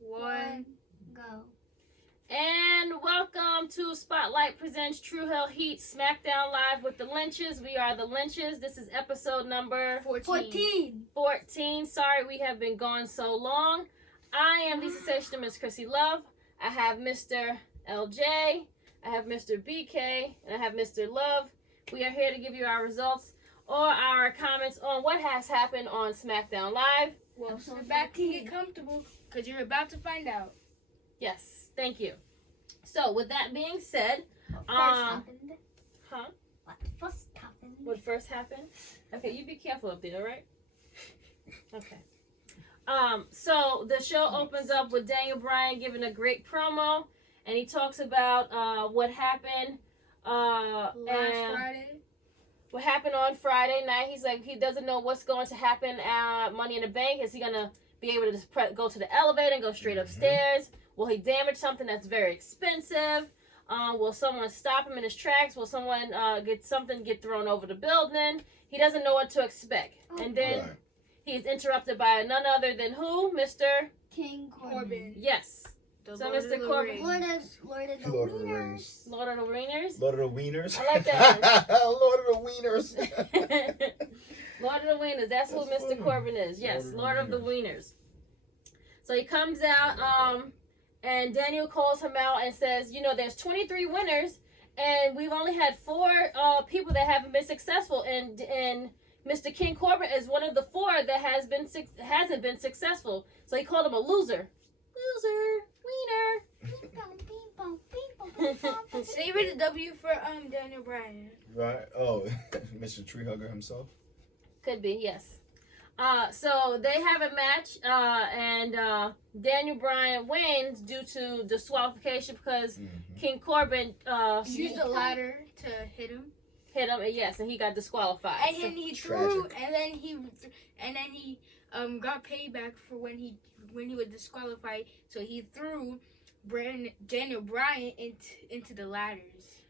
1, go. And welcome to Spotlight Presents Tru Heel Heat Smackdown Live with the Lynchs. We are the Lynchs. This is episode number 14. Sorry we have been gone so long. I am the sensational Miss Chrissy Love. I have Mr. LJ. I have Mr. BK. And I have Mr. Love. We are here to give you our results or our comments on what has happened on SmackDown Live. Well, sit back and get comfortable because you're about to find out. Yes, thank you. So, with that being said, What first happened? Okay, you be careful up there, all right? Okay. So the show opens up with Daniel Bryan giving a great promo, and he talks about what happened Friday. What happened on Friday night. He's like, he doesn't know what's going to happen at Money in the Bank. Is he gonna be able to go to the elevator and go straight upstairs? Will he damage something that's very expensive? Will someone stop him in his tracks? Will someone get thrown over the building? He doesn't know what to expect. And then he's interrupted by none other than who? Mr. King Corbin. Yes. So Mr. Corbin. Lord of the Wieners. Lord of the Wieners? Lord of the Wieners. I like that. Lord of the Wieners. Lord of the Wieners. That's who Mr. funny. Corbin is. Yes, Lord of the Wieners. So he comes out, and Daniel calls him out and says, there's 23 winners, and we've only had 4 people that haven't been successful, and Mr. King Corbin is one of the 4 that hasn't been successful. So he called him a loser. Wiener. Save it a W for Daniel Bryan. Right. Oh, Mr. Tree Hugger himself. Could be, yes. So they have a match, and Daniel Bryan wins due to disqualification because King Corbin used a ladder to hit him. And yes, and he got disqualified. And then he threw, and then he got payback for when he was disqualified. So he threw Daniel Bryan into the ladders.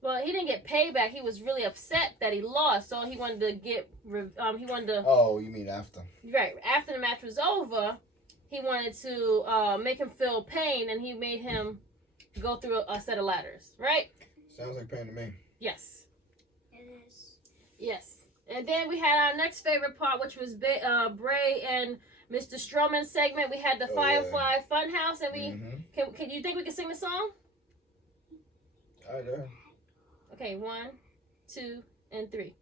Well, he didn't get payback. He was really upset that he lost, so he wanted to get. Oh, you mean after? Right after the match was over, he wanted to make him feel pain, and he made him go through a set of ladders. Right? Sounds like pain to me. Yes. It is. Yes. And then we had our next favorite part, which was Bray and Mr. Strowman segment. We had the Firefly Funhouse, and we can you think we can sing the song? I do. Okay, 1, 2, and 3.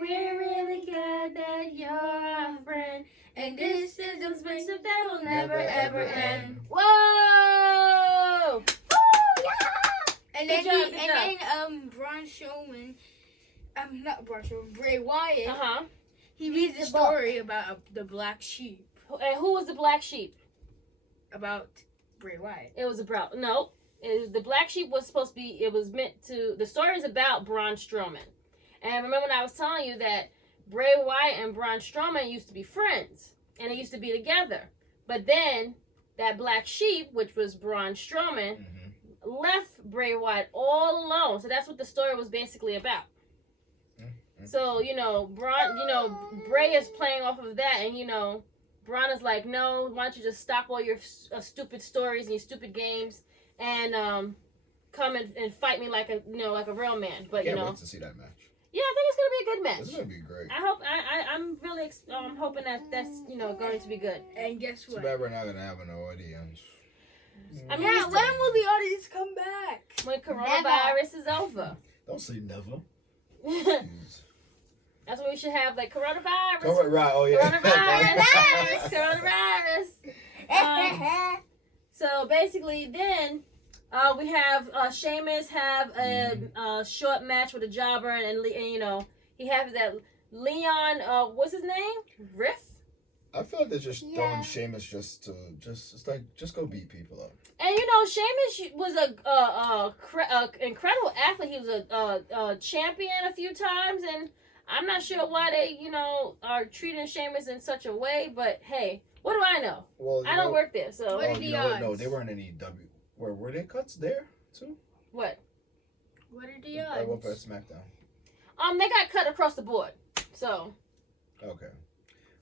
We're really glad that you're our friend, and this is a friendship that will never ever end. Whoa! And then Braun Strowman, Bray Wyatt. He reads the story about the black sheep. And who was the black sheep? About Bray Wyatt. It was about the black sheep was supposed to be. It was meant to. The story is about Braun Strowman, and remember when I was telling you that Bray Wyatt and Braun Strowman used to be friends, and they used to be together. But then that black sheep, which was Braun Strowman, left Bray Wyatt all alone. So that's what the story was basically about. So, Bray is playing off of that, and, Braun is like, no, why don't you just stop all your stupid stories and your stupid games and come and fight me like a real man. But, Can't wait to see that match. Yeah, I think it's going to be a good match. It's going to be great. I'm really hoping that's, going to be good. And guess what? Too bad we're not going to have an audience. I mean, when will the audience come back? When coronavirus is over. Don't say never. That's what we should have, like coronavirus. Right, oh yeah. Coronavirus. So basically, then we have Sheamus have a short match with a jobber, and he has that Leon. What's his name? Riff. I feel like they're just throwing Sheamus just go beat people up. And Sheamus was a incredible athlete. He was a champion a few times, and I'm not sure why they, are treating Sheamus in such a way, but hey, what do I know? Well, I don't work there, so. What are the odds? No, they weren't any were there cuts there too? What? What are the odds? I went for SmackDown. They got cut across the board, so. Okay.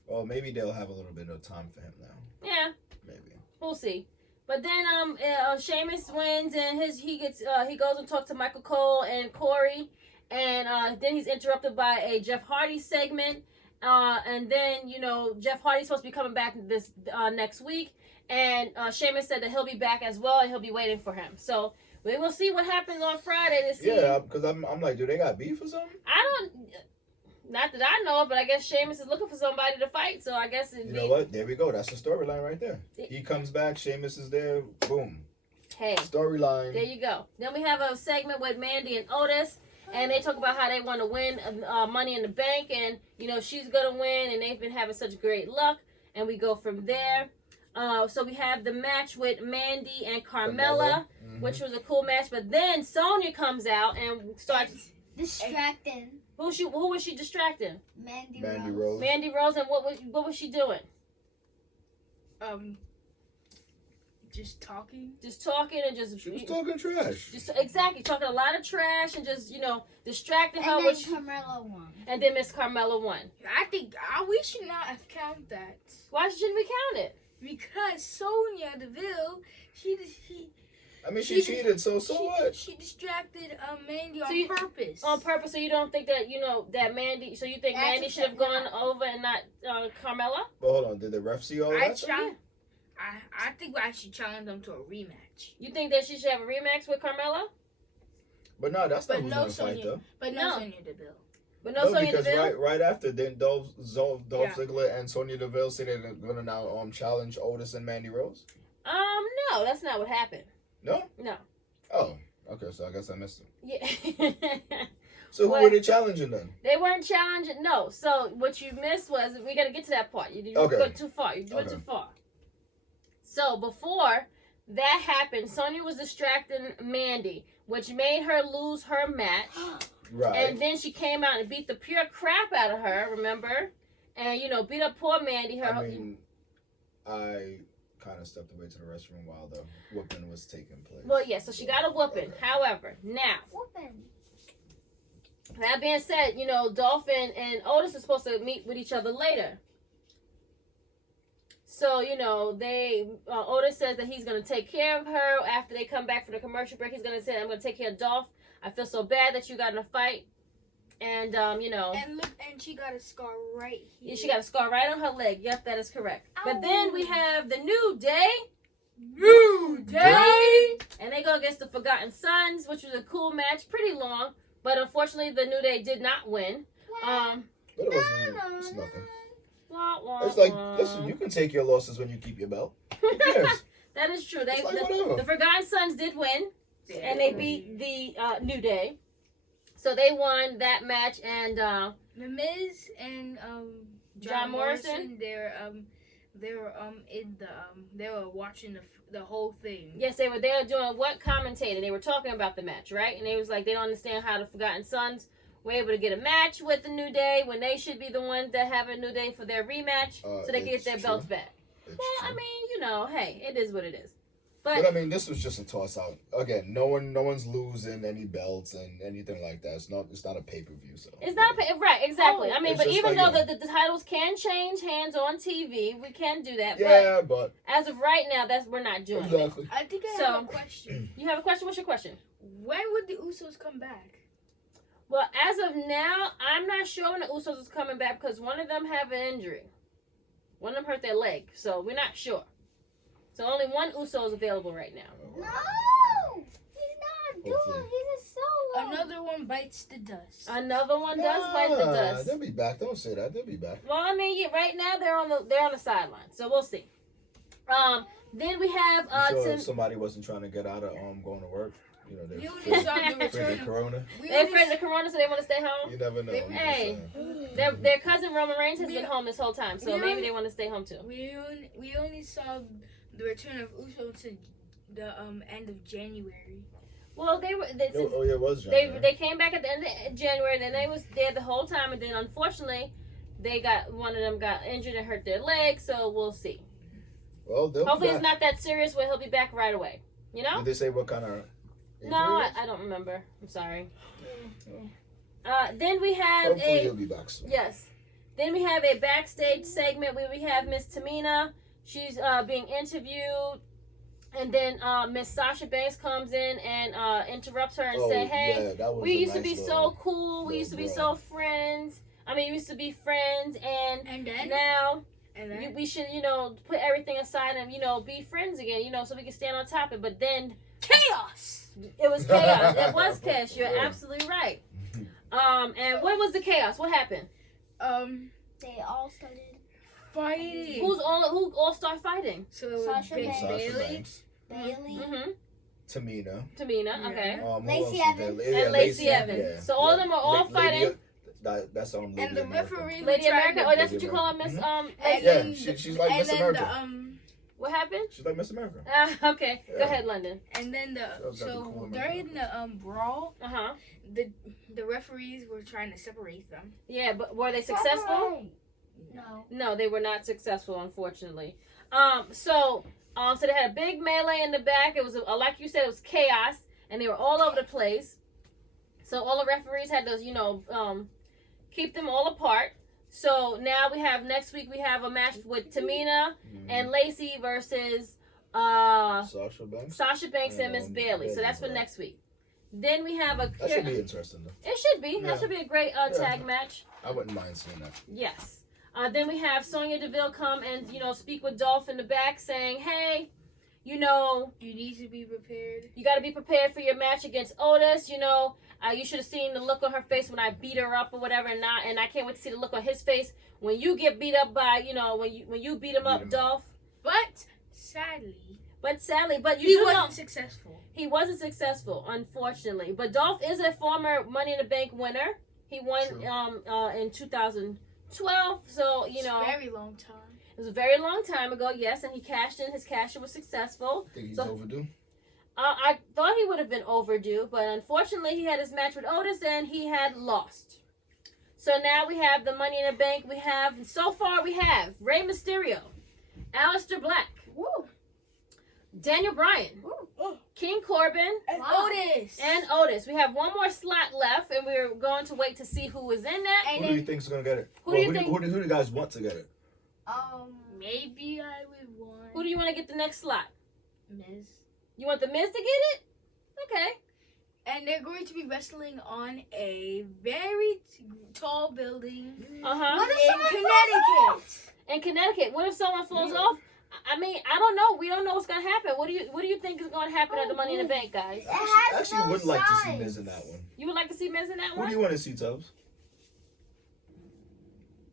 Well, maybe they'll have a little bit of time for him now. Yeah. Maybe. We'll see. But then Sheamus wins and he goes and talks to Michael Cole and Corey, and then he's interrupted by a Jeff Hardy segment, and then Jeff Hardy's supposed to be coming back this next week, and Sheamus said that he'll be back as well and he'll be waiting for him. So we will see what happens on Friday to see. Yeah, because I'm like, do they got beef or something? Not that I know of, but I guess Sheamus is looking for somebody to fight, so I guess You know what? There we go. That's the storyline right there. He comes back, Sheamus is there, boom. Hey. Storyline. There you go. Then we have a segment with Mandy and Otis, and they talk about how they want to win Money in the Bank, and, she's going to win, and they've been having such great luck, and we go from there. So we have the match with Mandy and Carmella, which was a cool match, but then Sonya comes out and starts... Distracting. Who was she distracting? Mandy Rose. Mandy Rose, and what was she doing? Just talking. Just talking and just. She was talking trash. Just exactly talking a lot of trash and just distracting her. And then Carmella won. And then Miss Carmella won. I think we should not have counted that. Why shouldn't we count it? Because Sonya Deville, she cheated, so what? She distracted Mandy on purpose. On purpose, so you don't think that, that Mandy, so you think Mandy should have gone over and not Carmella? But hold on, did the ref see all that? I think I should challenge them to a rematch. You think that she should have a rematch with Carmella? But no, that's not who's going to fight, though. But no Sonya Deville. But no Sonya because Deville? right after, then Dolph Ziggler and Sonya Deville say they're going to now challenge Otis and Mandy Rose? No, that's not what happened. No? No. Oh, okay, so I guess I missed it. Yeah. So who were they challenging then? They weren't challenging, no. So what you missed was, we got to get to that part. You went too far. You went too far. So before that happened, Sonya was distracting Mandy, which made her lose her match. Right. And then she came out and beat the pure crap out of her, remember? And, beat up poor Mandy. I kind of stepped away to the restroom while the whooping was taking place. Well, yeah, so she got a whooping. Okay. However, now, that being said, Dolph and Otis are supposed to meet with each other later. So, Otis says that he's going to take care of her after they come back from the commercial break. He's going to say, I'm going to take care of Dolph. I feel so bad that you got in a fight. And, And look, and she got a scar right here. Yeah, she got a scar right on her leg. Yep, that is correct. Ow. But then we have the New Day. New Day! And they go against the Forgotten Sons, which was a cool match. Pretty long. But unfortunately, the New Day did not win. But it wasn't, it's nothing. Wah, wah, it's like, wah. listen, you can take your losses when you keep your belt. Who cares? That is true. The Forgotten Sons did win. And they beat the New Day. So they won that match, and The Miz and John Morrison, they were watching the whole thing. Yes, they were doing what commentating? They were talking about the match, right? And they was like, they don't understand how the Forgotten Sons were able to get a match with the New Day when they should be the ones that have a New Day for their rematch, so they can get their belts back. It's well, true. I mean, hey, it is what it is. But I mean, this was just a toss out. Again, no one's losing any belts and anything like that. It's not a pay-per-view, so. It's not right, exactly. I mean, but even though the titles can change hands on TV, we can do that. Yeah, but as of right now, we're not doing exactly. it. I think I have a question. You have a question? What's your question? When would the Usos come back? Well, as of now, I'm not sure when the Usos is coming back because one of them have an injury. One of them hurt their leg, so we're not sure. So only one Uso is available right now. No! He's not doing. He's a solo. Another one bites the dust. Another one does bite the dust. They'll be back. Don't say that. They'll be back. Well, I mean, right now they're on the sideline, so we'll see. Then we have if somebody wasn't trying to get out of going to work. They're afraid of Corona. They're afraid of Corona, so they want to stay home. You never know. Hey, their cousin Roman Reigns has been home this whole time, so maybe they want to stay home too. We only saw the return of Uso to the end of January. Well, they were. It was January. They came back at the end of January, and then they was there the whole time, and then unfortunately, one of them got injured and hurt their leg. So we'll see. Well, hopefully it's not that serious where he'll be back right away. You know? Did they say what kind of? No, I don't remember. I'm sorry. Then we have hopefully he'll be back soon. Yes. Then we have a backstage segment where we have Miss Tamina. She's being interviewed, and then Miss Sasha Banks comes in and interrupts her and say, "Hey, that was we a used to nice be so little- cool. We used to be little so friends. I mean, we used to be friends, and then now and we should, put everything aside and be friends again, so we can stand on top of it." But then chaos. it was chaos. It was chaos. You're Yeah. absolutely right. And what was the chaos? What happened? They all started Fighting. Who all start fighting? So it was Sasha Banks. Sasha Bailey. Banks, Bailey. Mm-hmm. Tamina, Tamina. Yeah. Okay. who Lacey else is Evans. there? And Lacey Evans. Yeah. So all of them are all fighting. That's on Lady And the America. referee Lady America. Oh, that's Lady what you call her, Miss. And Yeah, then she's like and Miss then America. What happened? She's like Miss America. Okay. Go Yeah. ahead, London. and then That's got the cool during the brawl, Uh huh. the referees were trying to separate them. Yeah, but were they successful? No. No, they were not successful, unfortunately. So they had a big melee in the back. It was like you said, it was chaos, and they were all over the place. So all the referees had to, keep them all apart. So now next week we have a match with Tamina and Lacey versus Sasha Banks. Sasha Banks and Miss And Bailey. So that's for right. next week. Then we have a. That should be interesting though. It should be. Yeah. That should be a great tag match. I wouldn't mind seeing that. Yes. Then we have Sonya Deville come and speak with Dolph in the back, saying, "Hey, You need to be prepared. you got to be prepared for your match against Otis. You should have seen the look on her face when I beat her up or whatever, and I can't wait to see the look on his face when you get beat up by when you beat him up, Dolph." But sadly, you he do wasn't know successful. he wasn't successful, unfortunately. But Dolph is a former Money in the Bank winner. He won True. in 2012, so It's a very long time. it was a very long time ago, yes, and he cashed in. His cash in was successful. Think he's So- overdue? I thought he would have been overdue, but unfortunately he had his match with Otis and he had lost. So now we have the Money in the Bank. We have Rey Mysterio, Aleister Black, Woo. Daniel Bryan, Woo. King Corbin, And Wow. Otis. and Otis. We have one more slot left, and we're going to wait to see who is in that. And Who do you then think's gonna get it? Who do you think- Who do you guys want to get it? maybe I would want Who do you want to get the next slot? Miz. You want the Miz to get it? Okay. And they're going to be wrestling on a very tall building Uh-huh. in Connecticut. In Connecticut, what if someone falls off? I mean, I don't know. We don't know what's gonna happen. What do you think is gonna happen at the Money in the Bank, guys? has Actually, no would like to see size. Miz in that one. You would like to see Miz in that Who one? do you want to see, Tubbs?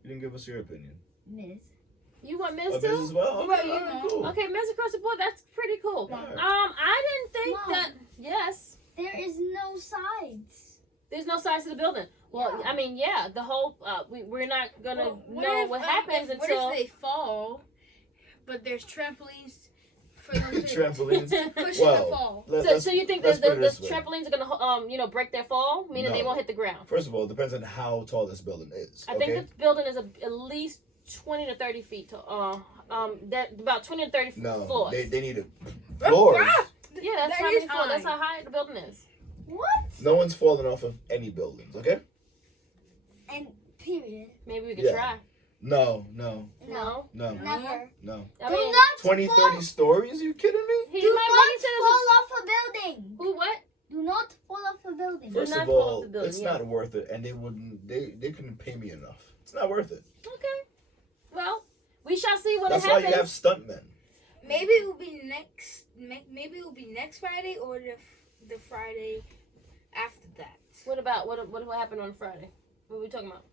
You didn't give us your opinion. Miz. You want Miz Miz too? as well? Well, Okay, you alright, know. cool. Okay, Miz across the board. That's pretty cool. Alright. I didn't think Mom. that. Yes, There is no sides. there's no size to the building. Well, Yeah. I mean, yeah, the whole we're not gonna What know if, what happens what until. if they fall, but there's trampolines for them to Trampolines. cushion the fall? So you think let's the put it this way. trampolines are gonna break their fall, meaning they No. won't hit the ground? First of all, it depends on how tall this building is. I think the building is at least 20 to 30 feet tall. That about 20 to 30 no, floors. they need it. Floors. Yeah, that's That how is many floors. high. That's how high the building is. What? No one's falling off of any buildings, okay? And period. Maybe we could Yeah. try. No. No, No. Never. I Do mean, not 20, fall. 30 stories? Are you kidding me? he Do might not he said it fall was- off a building. Who what? Do not fall off a building. Do First not of fall off all, the building, it's yeah. not worth it, and they couldn't pay me enough. It's not worth it. Okay. Well, we shall see what That's why happens. you have stuntmen. Maybe it will be next. Maybe it will be next Friday or the Friday after that. What about what happened on Friday? What are we talking about?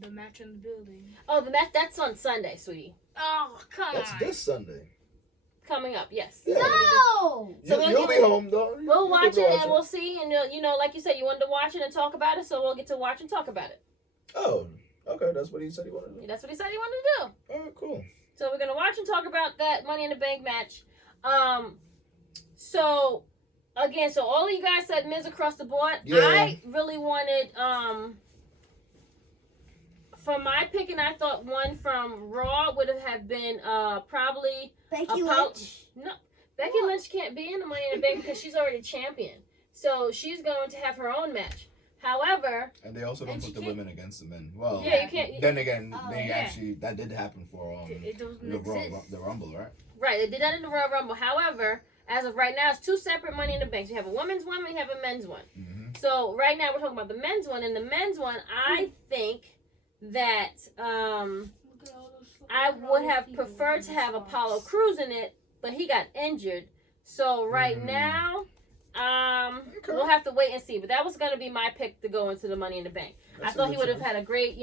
The match in the building. Oh, the match that's on Sunday, sweetie. Oh come That's on! this Sunday. Coming up, yes. Yeah. No. So we'll You'll be get- home, though. We'll watch You'll it watch and we'll see, and like you said, you wanted to watch it and talk about it, so we'll get to watch and talk about it. Oh, okay. That's what he said he wanted to do. That's what he said he wanted to do. All right, cool. So we're gonna watch and talk about that Money in the Bank match. So again, so all of you guys said Miz across the board. Yeah. I really wanted for my pick, and I thought one from Raw would have been probably Becky Apollo- Lynch. No, Becky Lynch can't be in the Money in the Bank because she's already champion. So she's going to have her own match. However, And they also don't And put she the can't- women against the men. Well, yeah, you can't. then again, Oh, they yeah. actually that did happen for It doesn't the exist. Rumble, right? Right, they did that in the Royal Rumble. However, as of right now, it's two separate Money in the Banks. You have a women's one, and you have a men's one. Mm-hmm. So right now we're talking about the men's one. In the men's one, I think that I would have preferred to have Apollo Crews in it, but he got injured. So right now, Okay. we'll have to wait and see. But that was going to be my pick to go into the Money in the Bank. I thought he would have had a great,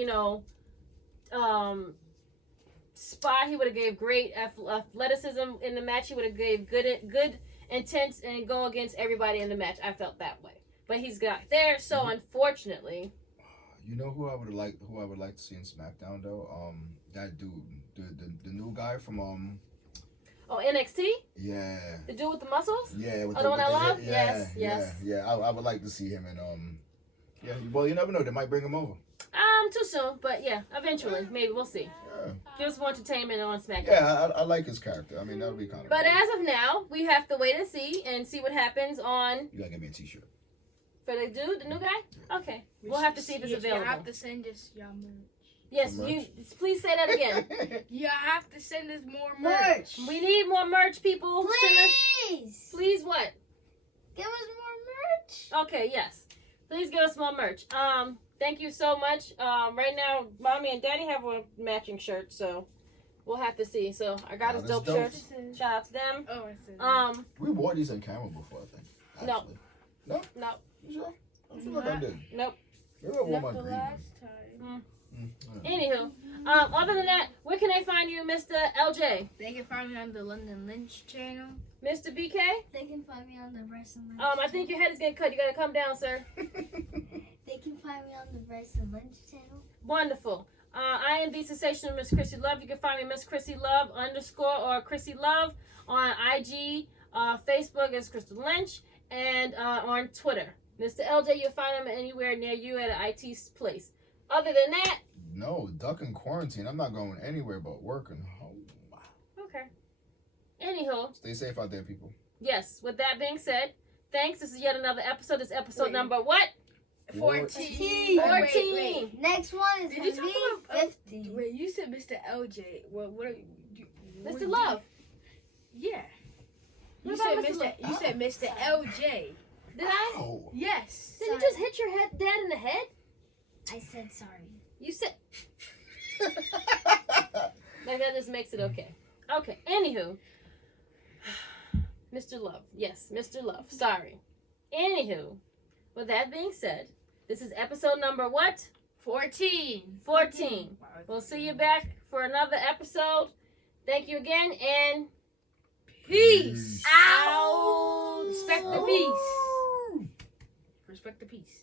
spot. He would have gave great athleticism in the match. He would have gave good intense and go against everybody in the match. I felt that way, but he's got there. So unfortunately, You know who I would like to see in SmackDown though? That dude, the new guy from NXT, yeah. the dude with the muscles. Yeah, with Oh, the one I love? hit. Yes. Yeah. I would like to see him in yeah. Well, you never know. They might bring him over. Too soon, but yeah, eventually, maybe we'll see. Yeah, Give us more entertainment on SmackDown. yeah. I like his character. I mean, that would be kind of. But cool. as of now, we have to wait and see what happens on You gotta get me a T-shirt. for the dude, the new guy. Okay, we'll have to see if it's available. You have to send us y'all merch. Yes, Merch? you. Please say that again. You have to send us more merch. We need more merch, people. Send us- Please. please what? Give us more merch. Okay, yes. Please give us more merch. Thank you so much. Right now, mommy and daddy have a matching shirt, so we'll have to see. So I got us that's dope dope. shirts. Shout out to them. Oh, I said. We wore these on camera before, I think. No. Actually. No. No. You sure? I feel like I did. Nope. Maybe I wore my Not the green one. last time. Anywho, other than that, where can they find you, Mr. LJ? They can find me on the London Lynch channel. Mr. BK? They can find me on the Wrestling. I think your head is getting cut. You gotta come down, sir. They can find me on the Wrestling Lunch channel. Wonderful. I am the sensational Miss Chrissy Love. You can find me Miss Chrissy Love _ or Chrissy Love on IG, Facebook as Crystal Lynch, and on Twitter. Mr. LJ, you'll find him anywhere near you at an IT place. Other than that, No, ducking quarantine. I'm not going anywhere but working home. okay. Anywho, Stay safe out there, people. yes, with that being said, thanks. This is yet another episode. This is episode Wait. number what? 14. 14. Wait. Next one is Did gonna you talk be about 50. Wait, you said Mr. LJ. What are you, Mr. Love. Yeah. What You about said Mr. Mr. You said Mr. LJ. Did I? Oh. Yes. Did you just hit your dad in the head? I said sorry. You said. Like that just makes it okay. Okay. Anywho, Mr. Love. Yes, Mr. Love. Sorry. Anywho, with that being said, this is episode number what? 14. 14. We'll see you back for another episode. Thank you again, and Peace. out. Respect the peace. Respect the peace.